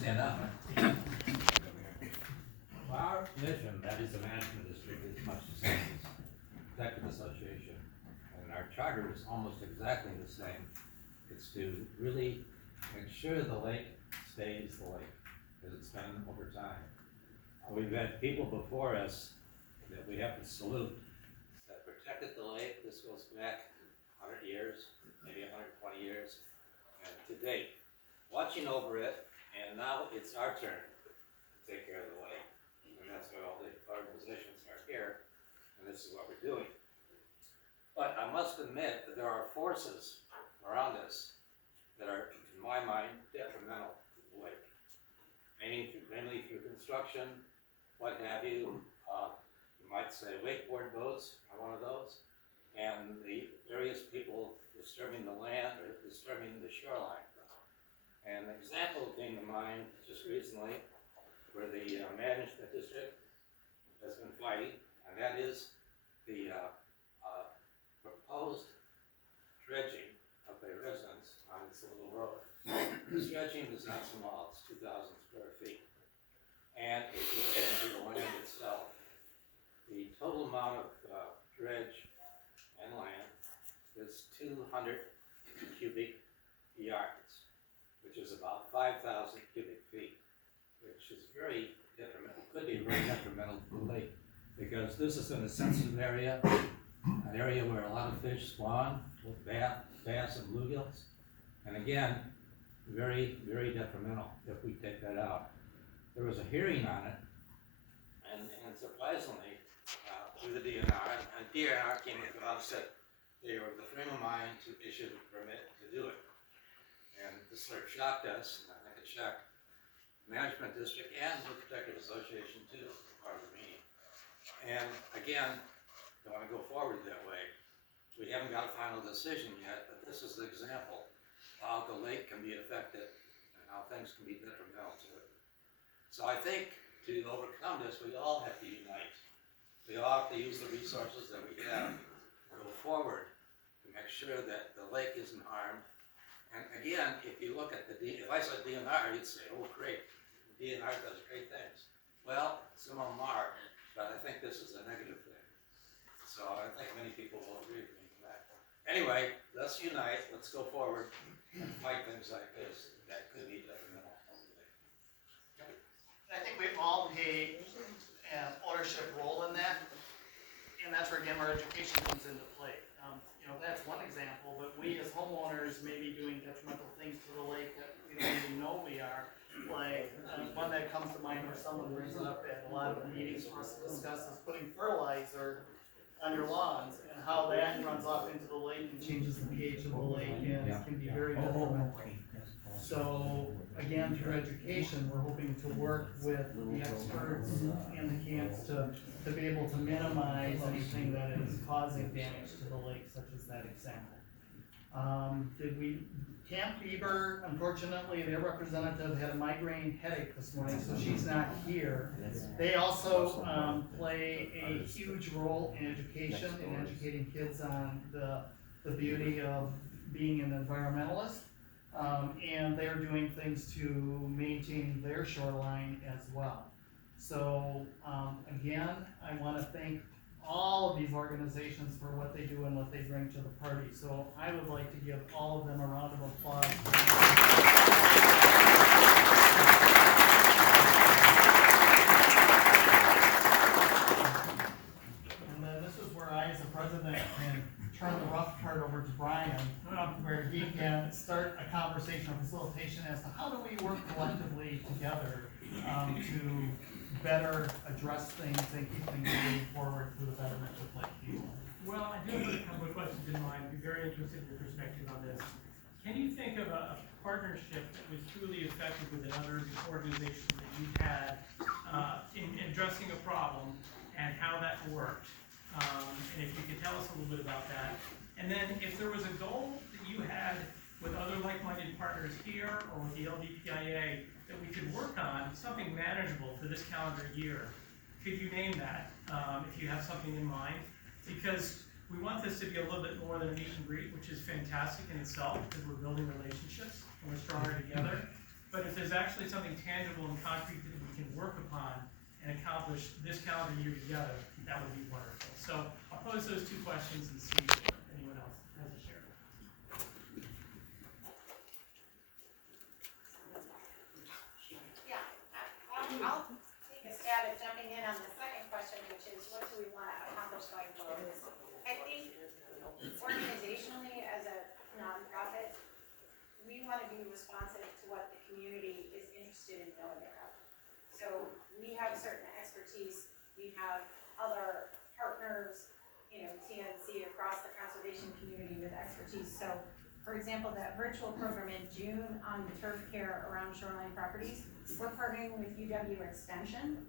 Stand up. Our mission, that is the management district, is much the same as protective association. And our charter is almost exactly the same. It's to really make sure the lake stays the lake, as it's been over time. We've had people before us that we have to salute that protected the lake. This goes back 100 years, maybe 120 years, and to date, watching over it, and now it's our turn to take care of the lake. And that's why all the organizations are here, and this is what we're doing. But I must admit that there are forces around us that are, in my mind, detrimental to the lake. Mainly through construction, what have you. You might say wakeboard boats are one of those, and the various people disturbing the land or disturbing the shoreline. And an example came to mind just recently where the management district has been fighting, and that is the proposed dredging of the residents on this little road. This dredging is not small, it's 2,000 square feet. And if you look into the land itself, the total amount of dredge and land is 200 cubic yards, which is about 5,000 cubic feet, which is very detrimental, could be very detrimental to the lake, because this is in a sensitive area, an area where a lot of fish spawn, with bass and bluegills, and again, very, very detrimental if we take that out. There was a hearing on it, and surprisingly, through the DNR, and DNR came to us that they were of the frame of mind to issue the permit to do it. And this sort of shocked us, and I think it shocked the management district and the protective association too, part of the meeting. And again, I want to go forward that way. We haven't got a final decision yet, but this is the example of how the lake can be affected and how things can be detrimental to it. So I think to overcome this, we all have to unite. We all have to use the resources that we have and go forward to make sure that the lake isn't harmed. And again, if you look at if I said DNR, you'd say, oh great, the DNR does great things. Well, some of them are, but I think this is a negative thing. So I think many people will agree with me on that. Anyway, let's unite, let's go forward and fight things like this that could be detrimental. I think we all play an ownership role in that, and that's where again our education comes into play. That's one example, but we as homeowners may be doing detrimental things to the lake that we don't even know we are. Like one that comes to mind where someone brings it up at a lot of meetings for us to discuss is putting fertilizer on your lawns and how that runs off into the lake and changes the pH of the lake and can be very detrimental. So again, through education, we're hoping to work with the experts and the camps to be able to minimize anything that is causing damage to the lake, such as that example. Camp Bieber, unfortunately, their representative had a migraine headache this morning, so she's not here. They also play a huge role in education, in educating kids on the beauty of being an environmentalist. And they're doing things to maintain their shoreline as well. So again, I want to thank all of these organizations for what they do and what they bring to the party. So I would like to give all of them a round of applause. And then this is where I, as a president, can turn the rough part over to Brian, where he can start a conversation or facilitation as to how do we work collectively together to better address things and keep things moving forward for the betterment of Lake People. Well, I do have a couple of questions in mind. I'd be very interested in your perspective on this. Can you think of a partnership that was truly effective with another organization that you had in addressing a problem and how that worked? And if you could tell us a little bit about that. And then if there was a goal that you had with other like-minded partners here or with the LBPIA that we could work on, something manageable for this calendar year, could you name that if you have something in mind? Because we want this to be a little bit more than a meet and greet, which is fantastic in itself because we're building relationships and we're stronger together. But if there's there's actually something tangible and concrete that we can work upon and accomplish this calendar year together, that would be wonderful. So I'll pose those two questions and see if anyone else has a share. Yeah, I'll take a stab at jumping in on the second question, which is what do we want to accomplish going forward? I think organizationally, as a nonprofit, we want to be responsive to what the community is interested in knowing about. So we have certain expertise, we have other partners, TNC across the conservation community with expertise. So for example, that virtual program in June on turf care around shoreline properties, we're partnering with UW Extension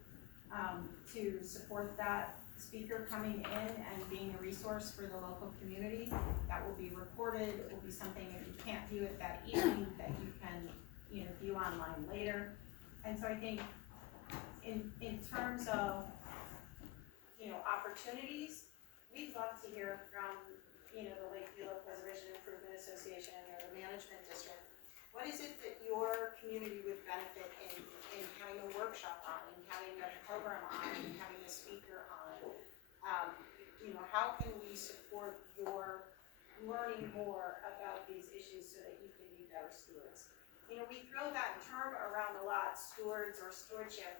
to support that speaker coming in and being a resource for the local community. That will be recorded. It will be something, if you can't view it that evening, that you can view online later. And so I think in terms of opportunities, we'd love to hear from the Lake Bureau Preservation Improvement Association or the management district. What is it that your community would benefit in having a workshop on, and having a program on, and having a speaker on? How can we support your learning more about these issues so that you can be better stewards? We throw that term around a lot, stewards or stewardship.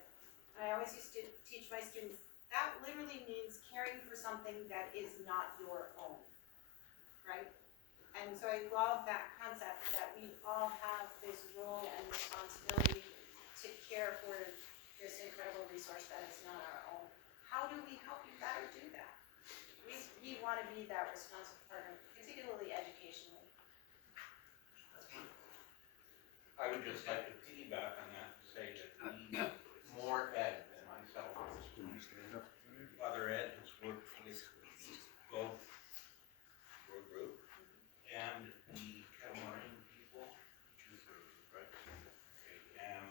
And I always used to teach my students, that literally means caring for something that is not your own, right? And so I love that concept that we all have this role and responsibility to care for this incredible resource that is not our own. How do we help you better do that? We want to be that responsive partner, particularly educationally. I would just like to piggyback on that and say that we need more ed than myself. Other ed has worked with both your group and the Kettle people, right? And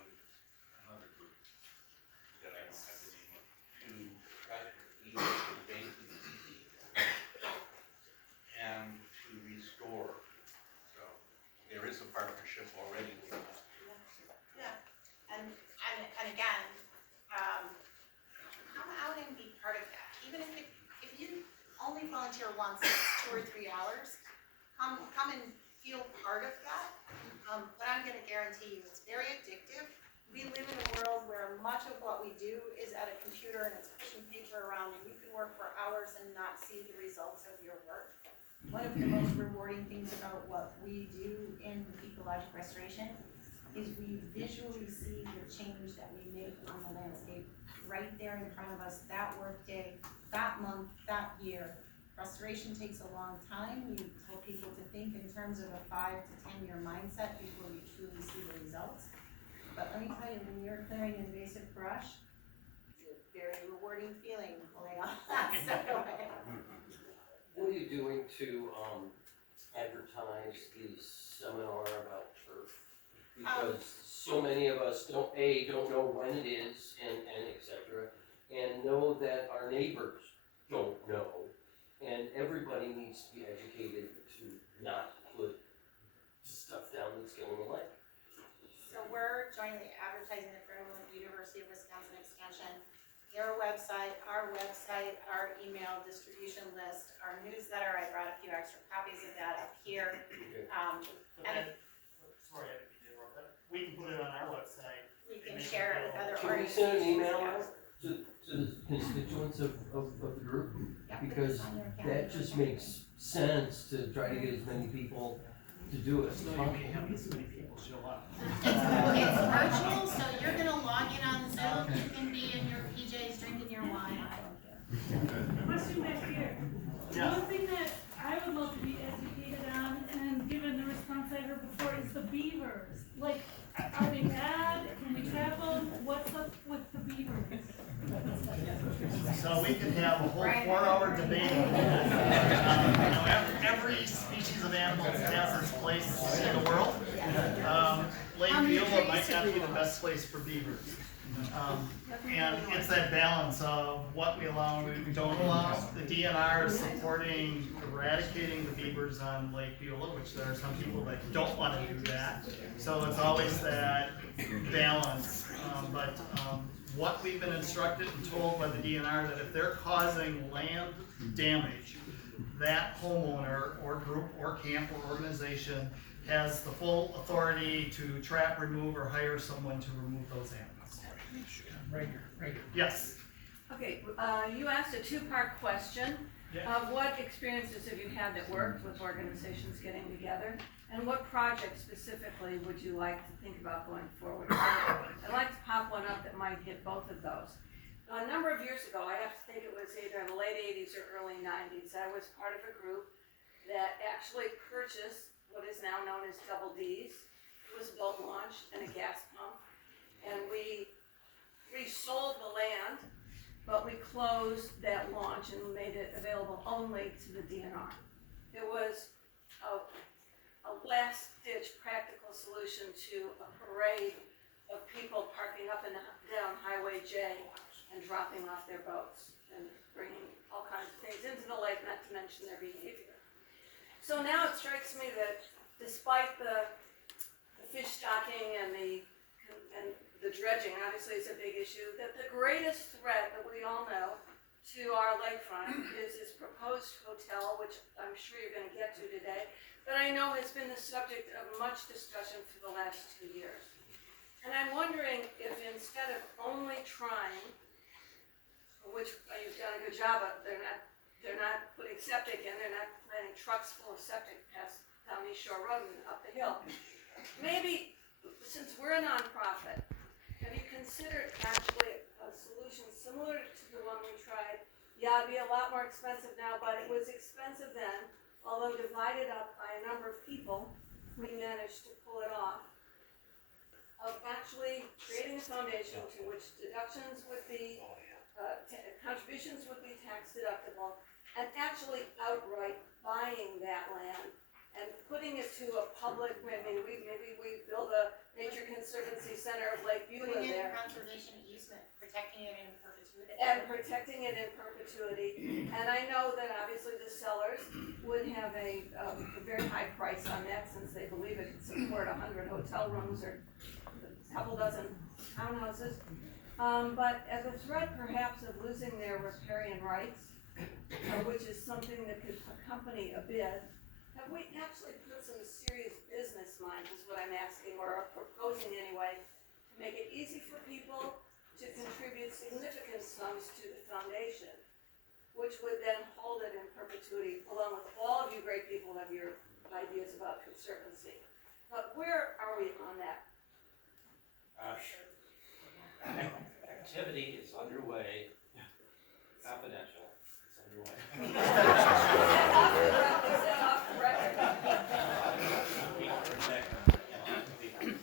another group that I don't have the name of, to try to ease the basic and to restore. So there is a partnership already with that. Yeah, and again, come out and be part of that. Even if you only volunteer once, it's 2 or 3 hours, come and feel part of that. But I'm going to guarantee you, it's very addictive. We live in a world where much of what we do is at a computer and it's pushing paper around, and you can work for hours and not see the results of your work. One of the most rewarding things about what we do in ecological restoration is we visually see the change that we make on the landscape right there in front of us, that work day, that month, that year. Restoration takes a long time. We tell people to think in terms of a 5 to 10 year mindset before you truly see the results. But let me tell you, when you're clearing invasive brush, it's a very rewarding feeling pulling off that stuff away. What are you doing to advertise the seminar about turf? Because so many of us don't know when it is and et cetera, and know that our neighbors don't know, and everybody needs to be educated to not put stuff down that's going away. So we're jointly advertising the program with the University of Wisconsin Extension. Their website, our email distribution list, our newsletter. I brought a few extra copies of that up here. Sorry, I didn't mean to interrupt, but we can put it on our website. We can share it with other Can we organizations. send an email yeah. out to the constituents of the group? Yeah, put Because this on your that calendar. just makes sense to try to get as many people to do it as So you possible. may have this many people show up. It's virtual, so you're gonna log in on Zoom. You can be in your PJs drinking your wine. I don't care. Question back here. Yeah. One thing that I would love to be educated on, and given the response I heard before, is the beavers. Like, are they bad? Can we trap them? What's up with the beavers? So we could have a whole 4-hour debate on that. Every species of animal has its place in the world. Lake Bureau might not be the best place for beavers. And it's that balance of what we allow and what we don't allow. The DNR is supporting the eradicating the beavers on Lake Beulah, which there are some people that don't wanna do that. So it's always that balance, what we've been instructed and told by the DNR, that if they're causing land damage, that homeowner or group or camp or organization has the full authority to trap, remove, or hire someone to remove those animals. Right here. Yes, Okay, you asked a two-part question. Yeah. What experiences have you had that worked with organizations getting together? And what projects specifically would you like to think about going forward? I'd like to pop one up that might hit both of those. A number of years ago, I have to think it was either in the late 80s or early 90s, I was part of a group that actually purchased what is now known as Double D's. It was a boat launch and a gas pump. And we resold the land, but we closed that launch and made it available only to the DNR. It was a last-ditch practical solution to a parade of people parking up and down Highway J and dropping off their boats and bringing all kinds of things into the lake, not to mention their behavior. So now it strikes me that despite the fish stocking and the dredging, obviously is a big issue, that the greatest threat that we all know to our lakefront is this proposed hotel, which I'm sure you're gonna get to today, but I know has been the subject of much discussion for the last 2 years. And I'm wondering if instead of only trying, which you've done a good job of, they're not putting septic in, they're not planting trucks full of septic past down East Shore Road and up the hill. Maybe, since we're a nonprofit, have you considered actually a solution similar to the one we tried? Yeah, it'd be a lot more expensive now, but it was expensive then, although divided up by a number of people, we managed to pull it off. Of actually creating a foundation to which deductions would be, contributions would be tax deductible, and actually outright buying that land and putting it to a public, maybe we build a Nature Conservancy Center of Lake Beulah Putting in there. conservation easement, protecting it in perpetuity. And protecting it in perpetuity. And I know that obviously the sellers would have a very high price on that, since they believe it could support 100 hotel rooms or a couple dozen townhouses. But as a threat perhaps of losing their riparian rights, which is something that could accompany a bid, have we actually put some serious business minds, is what I'm asking, or are proposing anyway, to make it easy for people to contribute significant sums to the foundation, which would then hold it in perpetuity, along with all of you great people have your ideas about conservancy. But where are we on that? Activity is underway, confidential, it's underway. Off the record.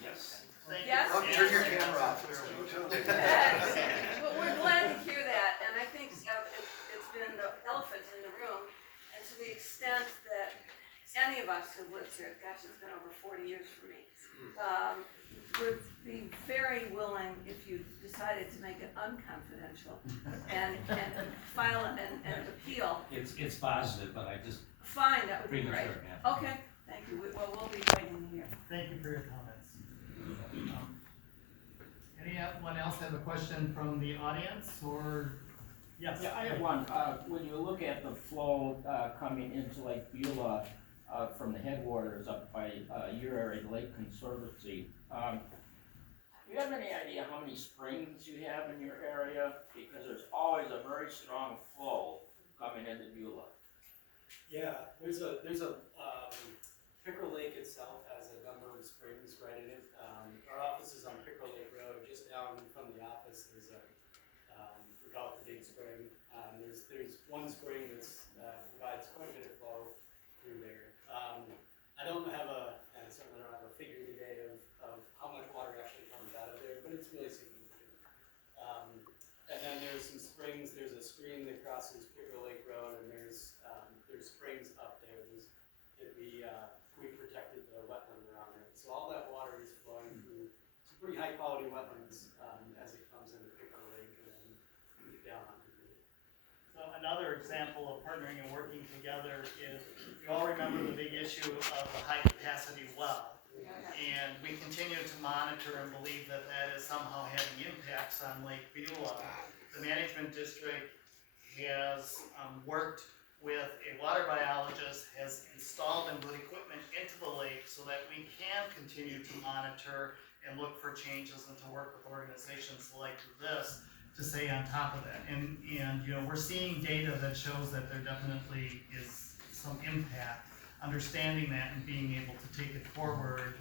Yes. Yes? Turn your camera off. But we're glad to hear that, and I think it's been the elephant in the room, and to the extent that any of us who lives here, gosh, it's been over 40 years for me, would be very willing, if you decided to make it unconfidential and file an appeal. It's positive, but I just Fine, that would be great. premature, yeah. Okay, thank you. We'll be waiting here. thank you for your comments. Anyone else have a question from the audience, or? Yes. Yeah, I have one. When you look at the flow coming into Lake Beulah from the headwaters up by your area, the Lake Conservancy, do you have any idea how many springs you have in your area? Because there's always a very strong flow coming into Beulah. Yeah, there's a Pickerel Lake itself has a number of springs right in it. Our office is on Pickerel Lake Road, just down from the office. There's a we call it the Big Spring. There's one spring that's provides quite a bit of flow through there. I don't have certainly don't have a figure today of how much water actually comes out of there, but it's really significant. And then there's some springs. There's a stream that crosses Pickerel Lake Road, and there's springs up there. We protected the wetland around it, so all that water is flowing through some pretty high quality wetlands as it comes into Pickerel Lake and then down onto the. So another example of partnering and working together is, you all remember the big issue of the high capacity well. And we continue to monitor and believe that that is somehow having impacts on Lake Beulah. The management district has worked with a water biologist, has installed and put equipment into the lake so that we can continue to monitor and look for changes and to work with organizations like this to stay on top of that. And you know, we're seeing data that shows that there definitely is some impact. Understanding that and being able to take it forward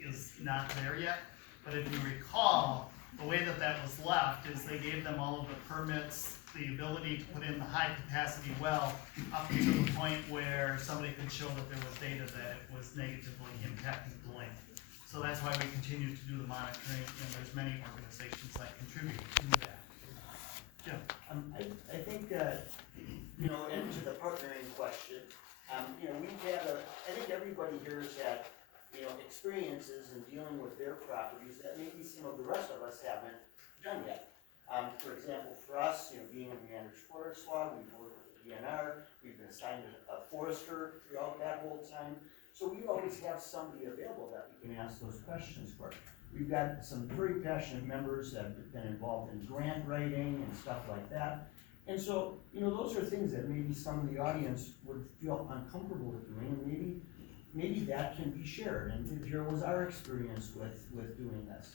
is not there yet. But if you recall, the way that that was left is they gave them all of the permits, the ability to put in the high capacity well, up to the point where somebody could show that there was data that it was negatively impacting the lake. So that's why we continue to do the monitoring, and there's many organizations that contribute to that. Jim? I think, you know, and to the partnering question, you know, we've had I think everybody here has had, you know, experiences in dealing with their properties that maybe some of the rest of us haven't done yet. For example, for us, you know, being in the managed forest law, we've worked with the DNR, we've been assigned a forester throughout that whole time. So we always have somebody available that we can ask those questions for. We've got some very passionate members that have been involved in grant writing and stuff like that. And so, you know, those are things that maybe some of the audience would feel uncomfortable with doing, and maybe that can be shared. And here was our experience with doing this.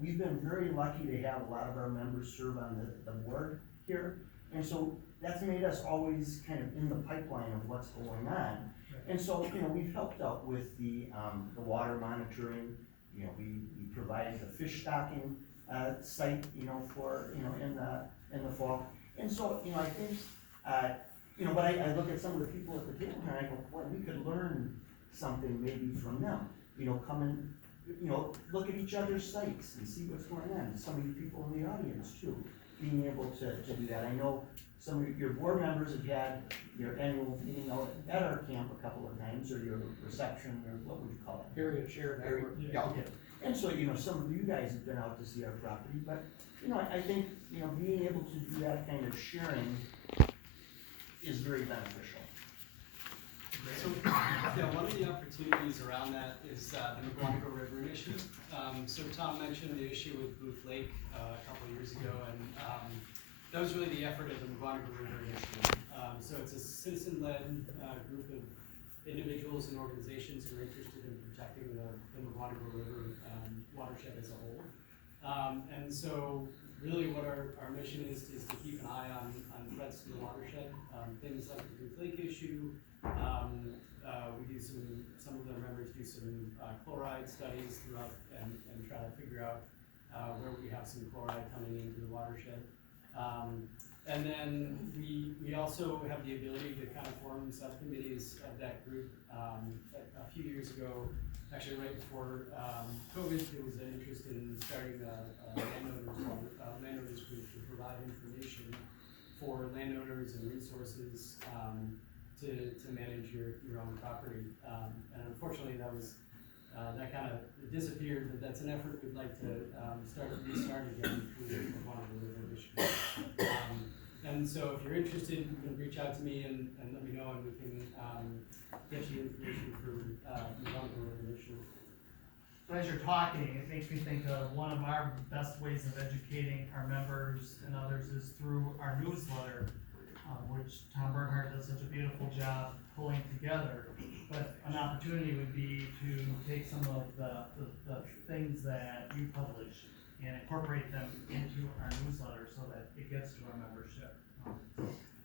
We've been very lucky to have a lot of our members serve on the board here. And so that's made us always kind of in the pipeline of what's going on. And so, you know, we've helped out with the water monitoring. You know, we provided the fish stocking site, you know, for, you know, in the fall. And so, you know, I think, you know, but I look at some of the people at the table here and I go, boy, we could learn something maybe from them. You know, come and, you know, look at each other's sites and see what's going on. Some of you people in the audience too, being able to do that. I know some of your board members have had your annual meeting out at our camp a couple of times, or your reception, or what would you call it? Period, shared network. Yeah. And so, you know, some of you guys have been out to see our property, but, you know, I think, you know, being able to do that kind of sharing is very beneficial. So, yeah, one of the opportunities around that is the McGuanago River Initiative. So Tom mentioned the issue with Booth Lake a couple of years ago, and that was really the effort of the McGuanago River Initiative. So it's a citizen-led group of individuals and organizations who are interested in protecting the McGuanago River watershed as a whole. And so really what our mission is to keep an eye on threats to the watershed, things like the Booth Lake issue. We do some of their members do some chloride studies throughout and try to figure out where we have some chloride coming into the watershed. And then we also have the ability to kind of form subcommittees of that group. A few years ago, actually right before COVID, there was an interest in starting a landowners group to provide information for landowners and resources to manage your own property. And unfortunately, that kind of disappeared, but that's an effort we'd like to restart again through the McGuanago River Initiative. And so if you're interested, you can reach out to me and let me know, and we can get you information for the McGuanago River Initiative. So as you're talking, it makes me think of one of our best ways of educating our members and others is through our newsletter, which Tom Bernhardt does such a beautiful job pulling together. But an opportunity would be to take some of the things that you publish and incorporate them into our newsletter so that it gets to our membership.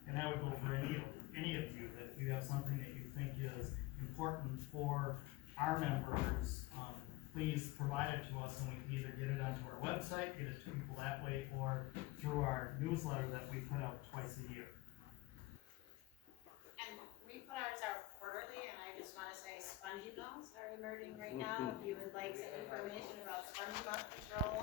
And I would go for any of you, that if you have something that you think is important for our members, please provide it to us, and we can either get it onto our website, get it to people that way, or through our newsletter that we put out twice a year. And we put ours out quarterly, and I just wanna say spongy balls are emerging right now, if you would like some information about spongy ball control.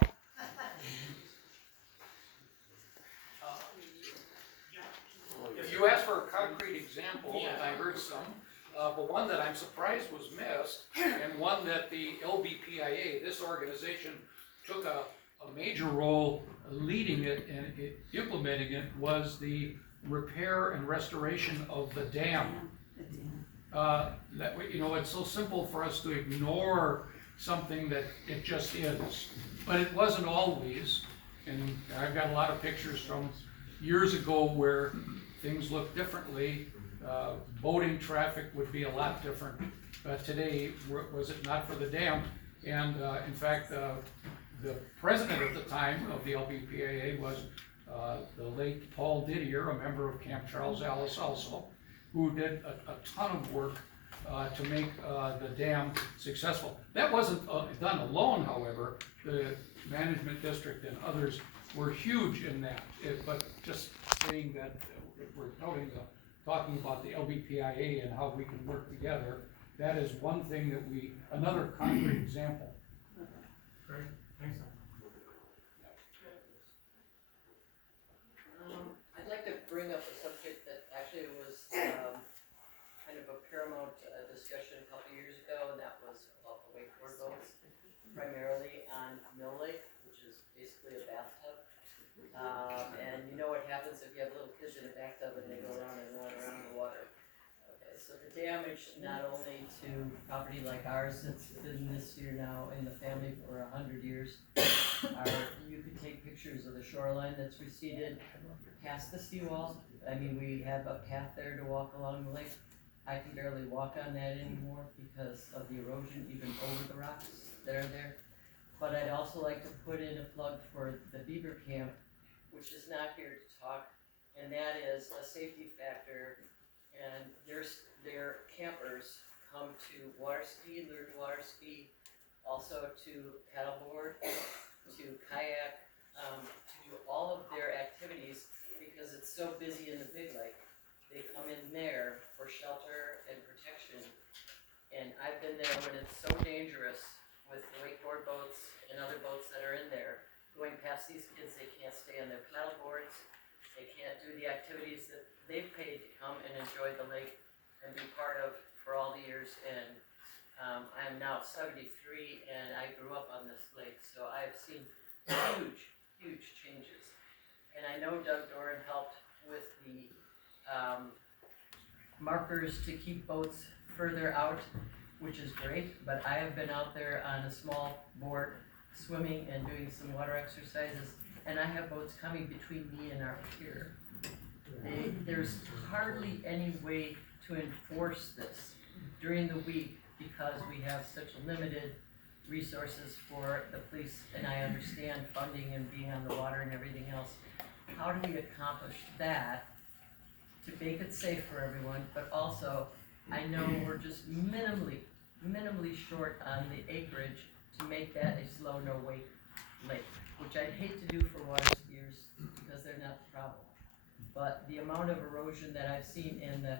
You asked for a concrete example, and I heard some, but one that I'm surprised was missed, and one that the LBPIA, this organization, took a major role leading it and implementing it, was the repair and restoration of the dam. That we, you know, it's so simple for us to ignore something that it just is, but it wasn't always. And I've got a lot of pictures from years ago where things looked differently. Boating traffic would be a lot different, but today, was it not for the dam? And in fact, the president at the time of the LBPIA was the late Paul Didier, a member of Camp Charles Alice also, who did a ton of work to make the dam successful. That wasn't done alone, however. The management district and others were huge in that. But just saying that we're talking about the LBPIA and how we can work together, that is one thing that another concrete example. Great, thanks. I'd like to bring up a subject that actually was kind of a paramount discussion a couple years ago, and that was about the wakeboard boats, primarily on Mill Lake, which is basically a bathtub. And you know what happens if you have little kids in a bathtub and they go around and run around in the water. Okay, so the damage not only to property like ours that's been this year now in the family for 100 years, you could take pictures of the shoreline that's receded past the seawall. I mean, we have a path there to walk along the lake. I can barely walk on that anymore because of the erosion, even over the rocks that are there. But I'd also like to put in a plug for the beaver camp, which is not here to talk, and that is a safety factor. And their campers come to water ski, learn to water ski, also to paddleboard, to kayak, to do all of their activities because it's so busy in the big lake. They come in there for shelter and protection. And I've been there when it's so dangerous with the wakeboard boats and other boats that are in there. Going past these kids, they can't stay on their paddle boards. They can't do the activities that they've paid to come and enjoy the lake and be part of for all the years. And I'm now 73 and I grew up on this lake, so I've seen huge changes. And I know Doug Doran helped with the markers to keep boats further out, which is great, but I have been out there on a small board swimming and doing some water exercises, and I have boats coming between me and our pier. There's hardly any way to enforce this during the week because we have such limited resources for the police, and I understand funding and being on the water and everything else. How do we accomplish that to make it safe for everyone, but also, I know we're just minimally short on the acreage to make that a slow, no-wake lake, which I'd hate to do for water skiers because they're not the problem. But the amount of erosion that I've seen in the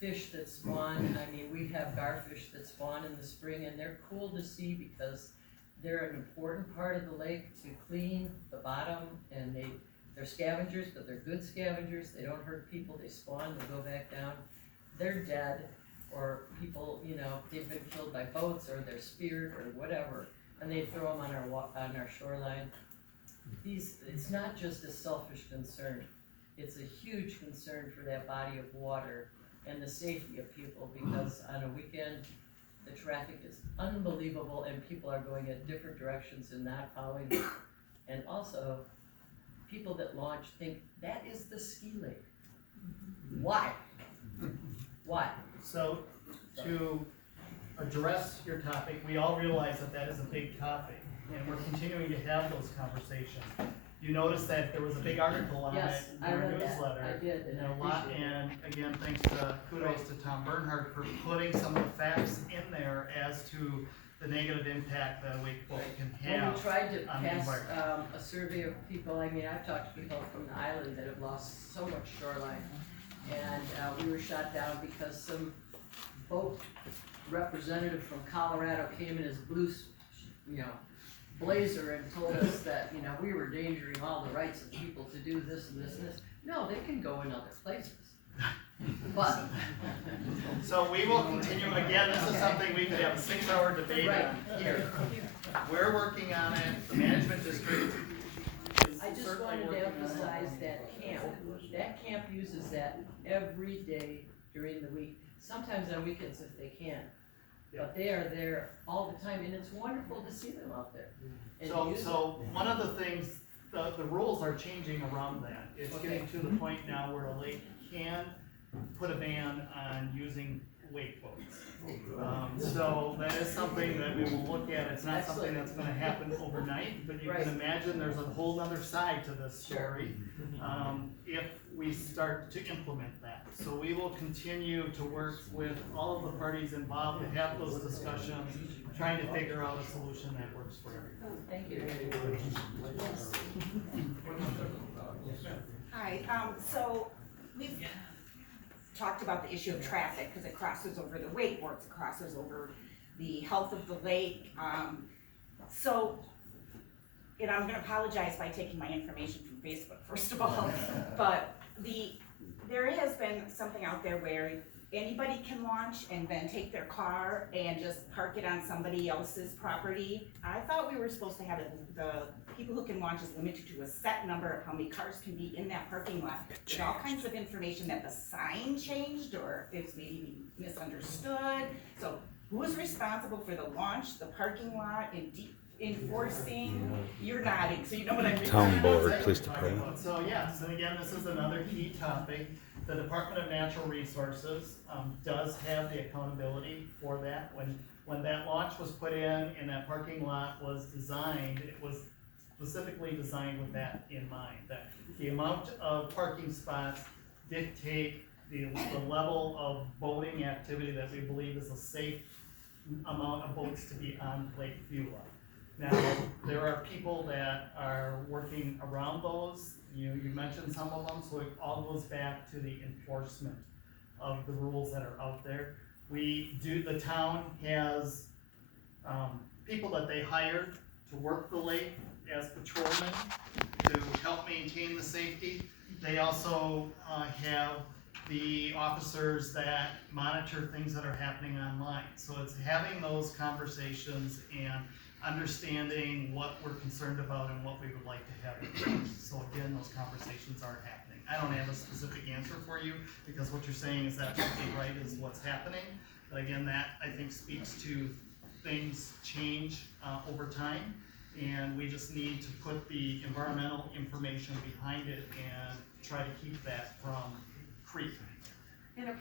fish that spawn, I mean, we have garfish that spawn in the spring, and they're cool to see because they're an important part of the lake to clean the bottom, and they're scavengers, but they're good scavengers. They don't hurt people. They spawn, they go back down. They're dead, or people, you know, they've been killed by boats, or they're speared, or whatever, and they throw them on our shoreline. It's not just a selfish concern. It's a huge concern for that body of water and the safety of people, because on a weekend, the traffic is unbelievable, and people are going in different directions and not following it. And also, people that launch think that is the ski lake. Why? Why? So, to address your topic, we all realize that that is a big topic, and we're continuing to have those conversations. You notice that there was a big article on Yes, it in I our read that. newsletter. I did, and I And a lot, appreciate it. and again, thanks to, kudos to Tom Bernhardt for putting some of the facts in there as to the negative impact that a wakeboard can When have. we tried to on the pass environment. a survey of people, I mean, I've talked to people from the island that have lost so much shoreline. And we were shot down because some boat representative from Colorado came in his blue, blazer and told us that, we were endangering all the rights of people to do this and this and this. No, they can go in other places. But. So we will continue, again, this is something we could have a 6-hour debate on here. We're working on it, the management district is I just wanted to emphasize that camp uses that every day during the week, sometimes on weekends if they can. But they are there all the time, and it's wonderful to see them out there. And use it. So one of the things, the rules are changing around that. It's getting to the point now where a lake can put a ban on using wake boats. So that is something that we will look at. It's not something that's gonna happen overnight, but you can imagine there's a whole nother side to this story, if we start to implement that. So we will continue to work with all of the parties involved to have those discussions, trying to figure out a solution that works for everyone. Thank you. Hi, so we've talked about the issue of traffic, cause it crosses over the wakeboards, it crosses over the health of the lake, and I'm gonna apologize by taking my information from Facebook, first of all, but there has been something out there where anybody can launch and then take their car and just park it on somebody else's property. I thought we were supposed to have the people who can launch is limited to a set number of how many cars can be in that parking lot. There's all kinds of information that the sign changed, or it's maybe misunderstood. So who's responsible for the launch, the parking lot, and enforcing? You're nodding, so you know what I'm doing. Town board, police department. So yes, and again, this is another key topic. The Department of Natural Resources does have the accountability for that. When that launch was put in and that parking lot was designed, it was specifically designed with that in mind. That the amount of parking spots dictate the level of boating activity that we believe is a safe amount of boats to be on Lake Beulah. Now, there are people that are working around those. You mentioned some of them, so it all goes back to the enforcement of the rules that are out there. The town has people that they hire to work the lake as patrolmen to help maintain the safety. They also have the officers that monitor things that are happening online. So it's having those conversations and understanding what we're concerned about and what we would like to have enforced. So again, those conversations are happening. I don't have a specific answer for you, because what you're saying is absolutely right, is what's happening. But again, that I think speaks to things change over time, and we just need to put the environmental information behind it and try to keep that from creeping. In a